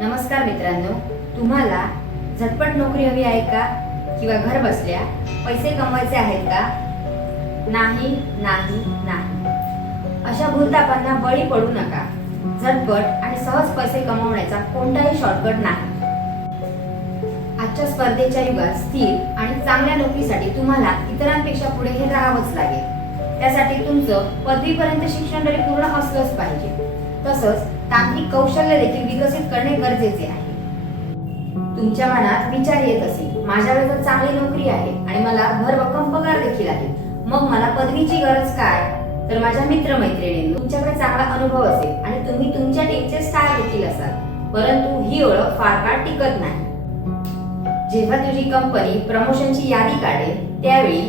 नमस्कार मित्रांनो तुम्हाला झटपट नोकरी हवी आहे का? किंवा घर बसल्या पैसे कमवायचे आहेत का? नाही नाही नाही. अशा भूलतापांना बळी पडू नका. झटपट आणि सहज पैसे कमवण्याचा कोणताही शॉर्टकट नाही. आजच्या स्पर्धेच्या युगात स्थिर आणि चांगल्या नोकरीसाठी तुम्हाला इतरांपेक्षा पुढे हे राहावंच लागेल. त्यासाठी तुमचं पदवीपर्यंत शिक्षण तरी पूर्ण असलंच पाहिजे. तसंच तांत्रिक कौशल्य देखील विकसित करणे गरजेचे आहे. तुमच्या मनात विचार येत असेल माझ्याकडे तर चांगली नोकरी आहे आणि मला भरभक्कम पगार देखील आहे. मग मला पदवीची गरज काय? तर माझ्या मित्रमैत्रिणींनो तुमच्याकडे चांगला अनुभव असेल आणि तुम्ही तुमच्या टीमचे स्टार देखील असाल. परंतु ही ओळख फार काळ टिकत नाही. जेव्हा तुझी कंपनी प्रमोशनची यादी काढेल त्यावेळी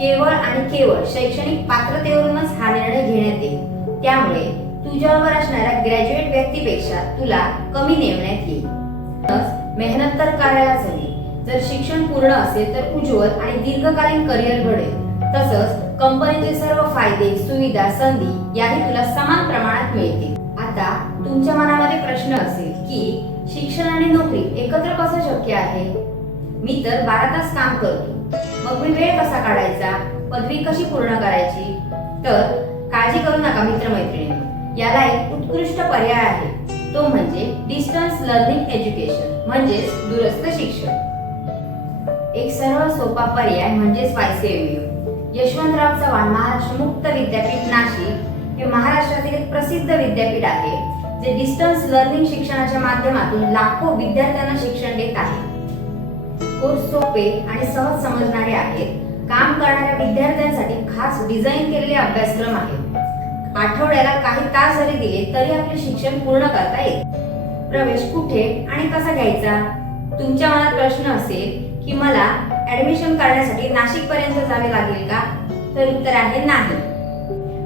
केवळ आणि केवळ शैक्षणिक पात्रतेवरूनच हा निर्णय घेण्यात येईल. त्यामुळे तुझ्यावर असणाऱ्या ग्रॅज्युएट व्यक्तीपेक्षा तुला कमी नेमण्यात येईल. मेहनत तर करायलाच हवी. जर शिक्षण पूर्ण असेल तर उज्ज्वल आणि दीर्घकालीन करिअर घडेल. तसंच कंपनीचे सर्व फायदे सुविधा संधी याही तुला समान प्रमाणात मिळतील. आता तुमच्या मनामध्ये प्रश्न असेल की शिक्षण आणि नोकरी एकत्र कसं शक्य आहे? मी तर बारा तास काम करतो. मग मी वेळ कसा काढायचा? पदवी कशी पूर्ण करायची? तर काळजी करू नका मित्रमैत्रिणी. याला एक उत्कृष्ट पर्याय आहे. तो म्हणजे डिस्टन्स लर्निंग एज्युकेशन म्हणजेच दूरस्थ शिक्षण. एक सर्व सोपा पर्याय म्हणजेच वायसीएमयू यशवंतराव चव्हाण महाराष्ट्र मुक्त विद्यापीठ नाशिक हे महाराष्ट्रातील एक प्रसिद्ध विद्यापीठ आहे जे डिस्टन्स लर्निंग शिक्षणाच्या माध्यमातून लाखो विद्यार्थ्यांना शिक्षण देत आहे. कोर्स सोपे आणि सहज समजणारे आहेत. काम करणाऱ्या विद्यार्थ्यांसाठी खास डिझाईन केलेले अभ्यासक्रम आहेत. आठवड्याला काही तास जरी दिले तरी आपले शिक्षण पूर्ण करता येते प्रवेश कुठे आणि कसा घ्यायचा? तुमच्या मनात प्रश्न असेल की मला ऍडमिशन करण्यासाठी नाशिक पर्यंत जावे लागेल का? तर उत्तर आहे नाही.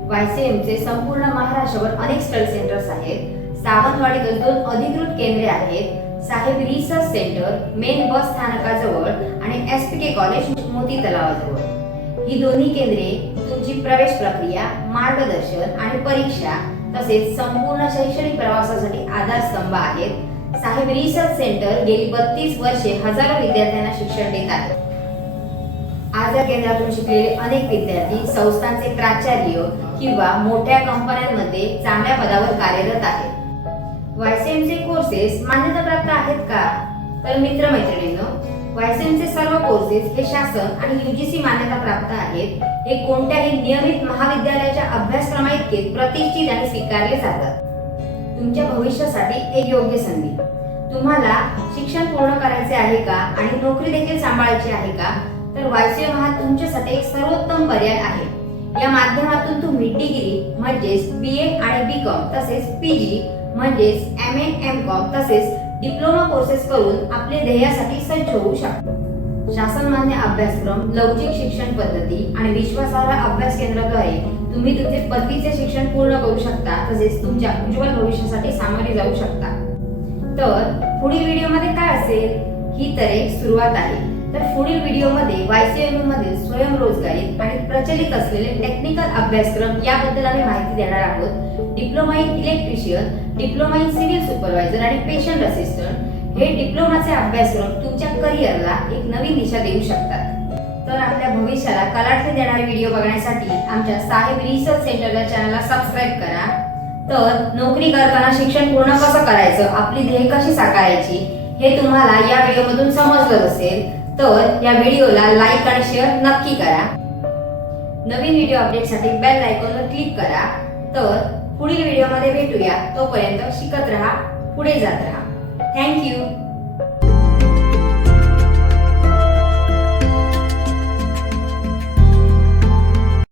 वायसीएमचे संपूर्ण महाराष्ट्रावर अनेक स्टडी सेंटर्स आहेत. सावंतवाडीत दोन अधिकृत केंद्रे आहेत. साहेब रिसर्च सेंटर मेन बस स्थानकाजवळ आणि एस पी के कॉलेज मोती तलावाजवळ ही दोन्ही केंद्रे तुमची प्रवेश प्रक्रिया मार्गदर्शन आणि परीक्षा तसेच संपूर्ण शैक्षणिक प्रवासासाठी आधारस्तंभ आहेत. साहेब रिसर्च सेंटर गेली बत्तीस वर्षे हजारो विद्यार्थ्यांना शिक्षण देत आहे आज या केंद्रातून शिकलेले अनेक विद्यार्थी संस्थांचे प्राचार्य किंवा मोठ्या कंपन्यांमध्ये चांगल्या पदावर कार्यरत आहेत. वायसीएमचे कोर्सेस मान्यताप्राप्त आहेत का? तर मित्रमैत्रिणींनो वायसेनचे सर्व कोर्सेस हे शासन आणि युजीसी मान्यता प्राप्त आहेत. हे कोणत्याही नियमित महाविद्यालयाच्या अभ्यासक्रमाइतके प्रतिष्ठित आणि स्वीकारले जातात. तुमच्या भविष्यासाठी एक योग्य संधी. तुम्हाला शिक्षण पूर्ण करायचे आहे का आणि नोकरी देखील सांभाळायची आहे का? तर वायसीएम हा तुमच्यासाठी एक सर्वोत्तम पर्याय आहे. या माध्यमातून तुम्ही डिग्री म्हणजेच बी ए आणि बी कॉम तसेच पीजी म्हणजेच एम ए एम कॉम तसेच डिप्लोमा कोर्सेस करून आपले ध्येयासाठी सज्ज होऊ शकतो. शासनमान्य अभ्यासक्रम लवचिक शिक्षण पद्धती आणि विश्वासार्ह अभ्यास केंद्राद्वारे तुम्ही तुमचे पदवीचे शिक्षण पूर्ण करू शकता तसेच तुमच्या उज्ज्वल भविष्यासाठी सामोरे जाऊ शकता. तर पुढील व्हिडिओमध्ये काय असेल? ही तर एक सुरुवात आहे. तर पुढील व्हिडिओमध्ये वायसीएम मधील स्वयंरोजगारी आणि प्रचलित असलेले टेक्निकल अभ्यासक्रम याबद्दल आम्ही माहिती देणार आहोत. Diploma in electrician diploma in civil supervisor आणि पेशंट असिस्टंट हे डिप्लोमाचे अभ्यासक्रम तुमच्या करिअरला एक नवीन दिशा देऊ शकतात. तर आपल्या भविष्याला कलाटले देणारे व्हिडिओ बघण्यासाठी आमच्या साहेब रिसर्च सेंटरच्या चॅनलला सबस्क्राईब करा. तर नोकरी करताना शिक्षण पूर्ण कसं करायचं आपली ध्येय कशी साकारायची हे तुम्हाला या व्हिडिओमधून समजलं असेल. तर या व्हिडिओला लाईक आणि शेअर नक्की करा. नवीन व्हिडिओ अपडेटसाठी बेल आयकॉनवर क्लिक करा. तर पुढील व्हिडिओमध्ये भेटूया. तोपर्यंत शिकत राहा पुढे जात राहा. थँक्यू